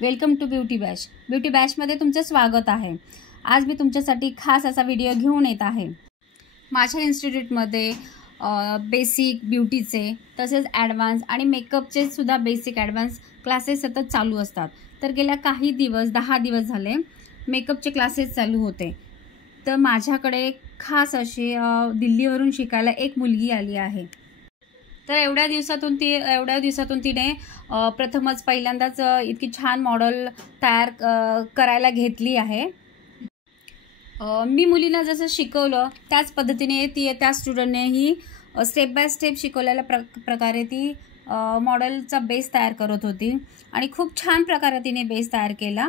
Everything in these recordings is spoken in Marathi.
Welcome to beauty bash. Beauty बॅशमध्ये तुमचं स्वागत आहे. आज मी तुमच्यासाठी खास असा व्हिडिओ घेऊन येत आहे. माझ्या इन्स्टिट्यूटमध्ये बेसिक ब्युटीचे तसेच ॲडव्हान्स आणि मेकअपचे सुद्धा बेसिक ॲडव्हान्स क्लासेस सतत चालू असतात. तर गेल्या काही दिवस 10 दिवस झाले मेकअपचे क्लासेस चालू होते. तर माझ्याकडे खास अशी दिल्लीवरून शिकायला एक मुलगी आली आहे. तर एवढ्या दिवसातून तिने प्रथमच पहिल्यांदाच इतकी छान मॉडेल तयार करायला घेतली आहे. मी मुलींना जसं शिकवलं त्याच पद्धतीने त्या स्टुडंटनेही स्टेप बाय स्टेप शिकवलेल्या प्रकारे ती मॉडेलचा बेस तयार करत होती आणि खूप छान प्रकारे तिने बेस तयार केला.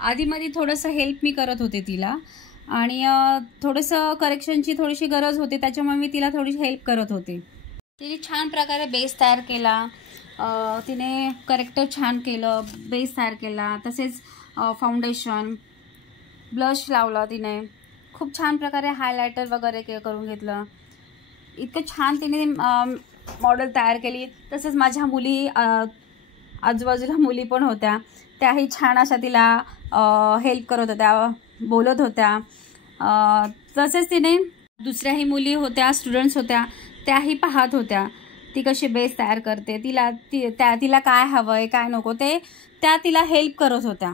आधीमध्ये थोडंसं हेल्प मी करत होते तिला आणि थोडंसं करेक्शनची थोडीशी गरज होती, त्याच्यामुळे मी तिला थोडी हेल्प करत होते. तिने छान प्रकारे बेस तयार केला, तिने करेक्टर छान केलं, बेस तयार केला, तसेच फाउंडेशन ब्लश लावला. तिने खूप छान प्रकारे हायलायटर वगैरे करून घेतलं. इतकं छान तिने मॉडेल तयार केली. तसेच माझ्या मुली आजूबाजूला मुली पण होत्या, त्याही छान अशा तिला हेल्प करत होत्या, बोलत होत्या. तसेच तिने दुसऱ्याही मुली होत्या, स्टुडंट्स होत्या, त्याही पाहत होत्या ती कशी बेस तयार करते. तिला काय हवं आहे काय नको ते त्या तिला हेल्प करत होत्या.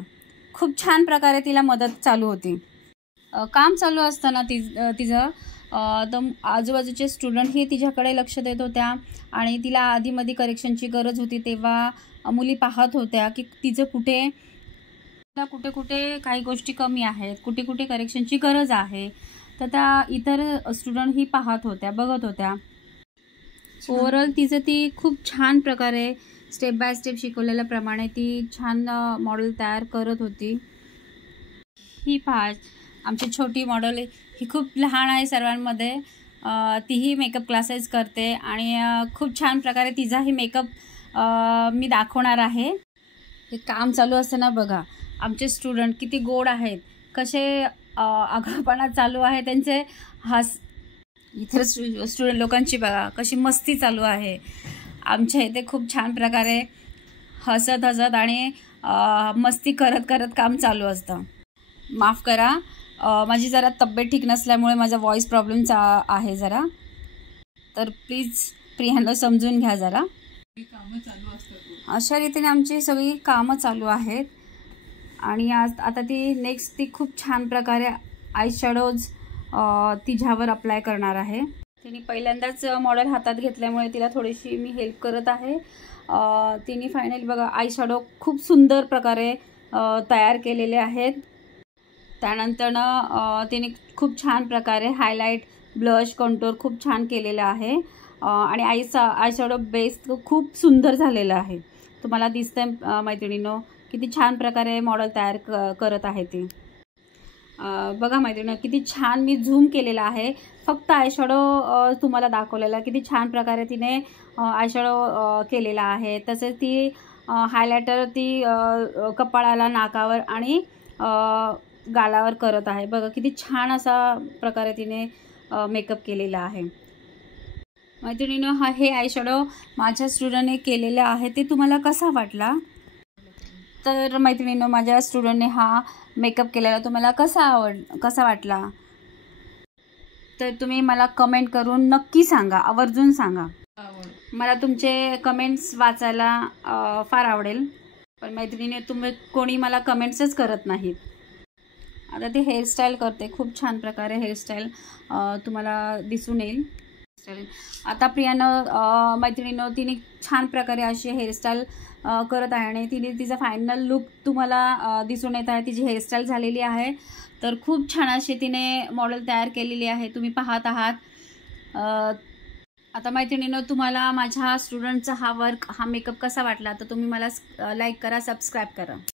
खूप छान प्रकारे तिला मदत चालू होती. काम चालू असताना तिचं तर आजूबाजूचे स्टुडंटही तिच्याकडे लक्ष देत होत्या आणि तिला आधीमध्ये करेक्शनची गरज होती तेव्हा मुली पाहत होत्या की तिचं कुठे काही गोष्टी कमी आहेत, कुठे करेक्शनची गरज आहे. तर त्या इतर स्टुडंटही पाहत होत्या, बघत होत्या. ओव्हरऑल ती खूप छान प्रकारे स्टेप बाय स्टेप शिकवलेल्याप्रमाणे ती छान मॉडेल तयार करत होती. ही पहा, आमची छोटी मॉडेल ही खूप लहान आहे सर्वांमध्ये. तीही मेकअप क्लासेस करते आणि खूप छान प्रकारे तिचाही मेकअप मी दाखवणार आहे. हे काम चालू असताना बघा आमचे स्टुडंट किती गोड आहेत, कसे आगाऊपणा चालू आहे त्यांचे. इतर स्टुडंट लोकांची बघा कशी मस्ती चालू आहे. आमच्या इथे खूप छान प्रकारे हसत आणि मस्ती करत काम चालू असतं. माफ करा, माझी जरा तब्येत ठीक नसल्यामुळे माझा व्हॉइस प्रॉब्लेमचा आहे जरा, तर प्लीज प्रियांना समजून घ्या जरा. अशा रीतीने आमची सगळी कामं चालू आहेत. आणि आता ती खूप छान प्रकारे आय शॅडोज तिच्यावर अप्लाय करणार आहे. तिने पहिल्यांदाच मॉडेल हातात घेतल्यामुळे तिला थोडीशी मी हेल्प करत आहे. तिने फायनली बघा आय शॅडो खूप सुंदर प्रकारे तयार केलेले आहेत. त्यानंतर तिने खूप छान प्रकारे हायलाईट, ब्लश, कंटूर खूप छान केलेलं आहे आणि आय शॅडो बेस खूप सुंदर झालेला आहे. तुम्हाला दिसतंय मैत्रिणींनो किती छान प्रकारे मॉडेल तयार करत आहे ती. बघा मैत्रिणी किती छान मी झूम केलेला आहे, फक्त आयशॅडो तुम्हाला दाखवलेला. किती छान प्रकारे तिने आयशॅडो केलेला आहे. तसेच ती हायलायटर ती कपाळाला, नाकावर आणि गालावर करत आहे. बघा किती छान असा प्रकारे तिने मेकअप केलेला आहे. मैत्रिणीनं हे आयशॅडो माझ्या स्टुडंटने केलेलं आहे, ते तुम्हाला कसा वाटला? तर मैत्रिणींनो माझ्या स्टुडंटने हा मेकअप केलेला तुम्हाला कसा वाटला? तर तुम्ही मला कमेंट करून नक्की सांगा, आवर्जून सांगा. मला तुमचे कमेंट्स वाचायला फार आवडेल. पण मैत्रिणी तुम्ही कोणी मला कमेंट्सच करत नाहीत. आता ती हेअरस्टाईल करते, खूप छान प्रकारे हेअरस्टाईल तुम्हाला दिसून येईल. आता प्रियानं मैत्रिणीनं तिने छान प्रकारे अशी हेअरस्टाईल करत आहे आणि तिने तिचा फायनल लुक तुम्हाला दिसून येत आहे. तिची हेअरस्टाईल झालेली आहे. तर खूप छान अशी तिने मॉडेल तयार केलेली आहे, तुम्ही पाहत आहात. आता मैत्रिणीनं तुम्हाला माझ्या स्टुडंटचा हा मेकअप कसा वाटला तर तुम्ही मला लाईक करा, सबस्क्राईब करा.